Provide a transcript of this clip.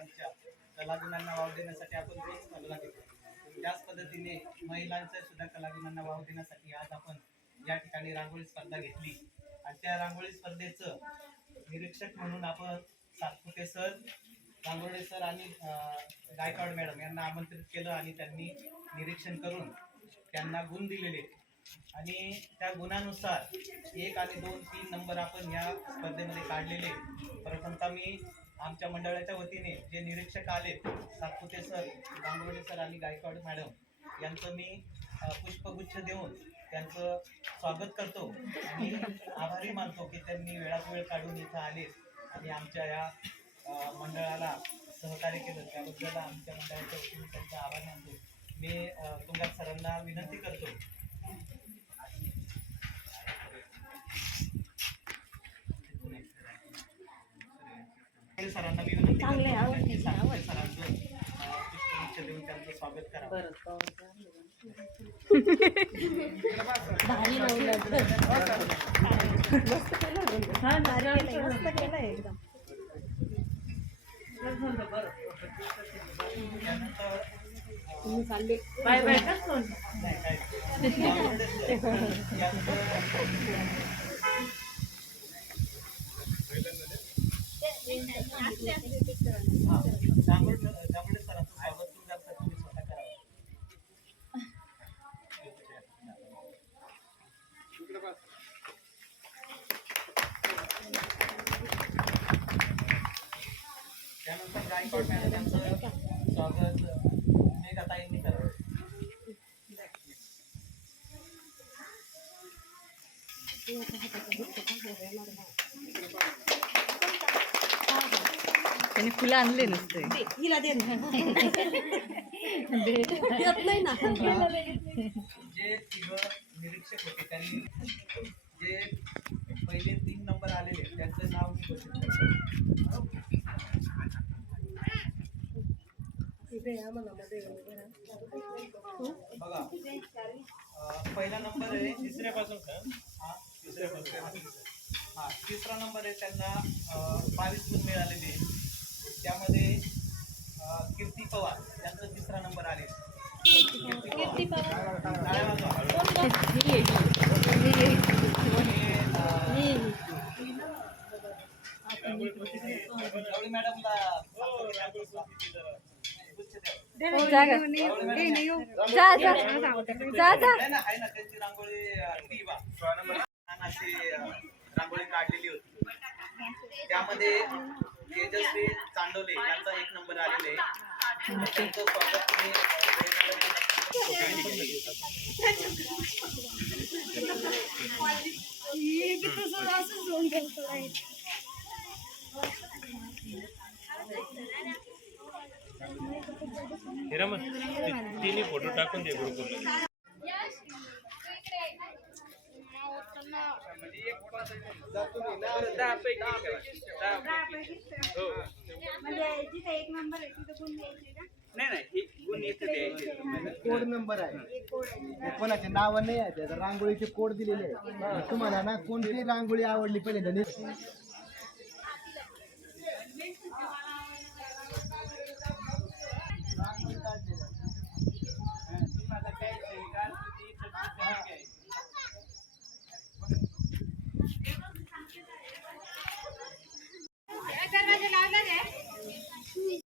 महिलांच्या कलागुणांना वाव देण्यासाठी आपण रोज स्पर्धा घेतो त्याच पद्धतीने महिलांच्या सुद्धा कलागुणांना वाव देण्यासाठी आज आपण या ठिकाणी रांगोळी स्पर्धा घेतली. आणि त्या रांगोळी स्पर्धेचं निरीक्षक म्हणून आपण सातपुते सर रांगोळे सर आणि गायकवाड मॅडम यांना आमंत्रित केलं आणि त्यांनी निरीक्षण करून त्यांना गुण दिलेले. आणि त्या गुणानुसार एक आणि दोन तीन नंबर आपण या स्पर्धेमध्ये काढलेले. प्रथमतः मी आमच्या मंडळाच्या वतीने जे निरीक्षक आले सातपुते सर गांगवडे सर आणि गायकवाड मॅडम यांचं मी पुष्पगुच्छ देऊन त्यांचं स्वागत करतो आणि आभारी मानतो की त्यांनी वेळात वेळ काढून इथं आले आणि आमच्या या मंडळाला सहकार्य केलं. त्याबद्दल आमच्या मंडळाच्या वतीने त्यांचा आभार मानतो. मी तुंगात सरांना विनंती करतो सरांना मी विनंती चांगले करतो आवडते, की सातपुते आवडते. सरांचं अ, पुष्पगुच्छ देऊन त्यांचं स्वागत करावं. भारी लावलं मस्त केलं हा मस्त केलं एकदम. तुम्ही चालले. बाय बाय नाही काय यानंतर त्यानंतर गायकवाड मॅडम यांचं स्वागत मेघाताईंनी करावं त्यांनी फुलं आणले नसते. हिला दे नाही ना. जे तिघं निरीक्षक होते त्यांनी जे पहिले तीन नंबर आलेले त्यांचं नाव मी बघा पहिला नंबर आहे तिसऱ्या पासून हा तिसऱ्या पासून हा तिसरा नंबर आहे त्यांना बावीस गुण मिळालेले. त्यामध्ये कीर्ती पवार त्यांचा तिसरा नंबर आले कीर्ती पवार? मॅडमला रांगोळी काढलेली होती त्यामध्ये तेजस्वी चांडोले यांचा एक नंबर आलेले आहे. त्यांचं स्वागत तुम्ही तिने फोटो टाकून दे ग्रुपवर म्हणजे जिथे एक नंबर आहे. तिथे गुण द्यायचे का नाही नाही गुण येते द्यायचे कोड नंबर आहे कोणाचे नाव नाही आहे त्याचा रांगोळीचे कोड दिलेले आहे. तुम्हाला ना कोणती रांगोळी आवडली पहिले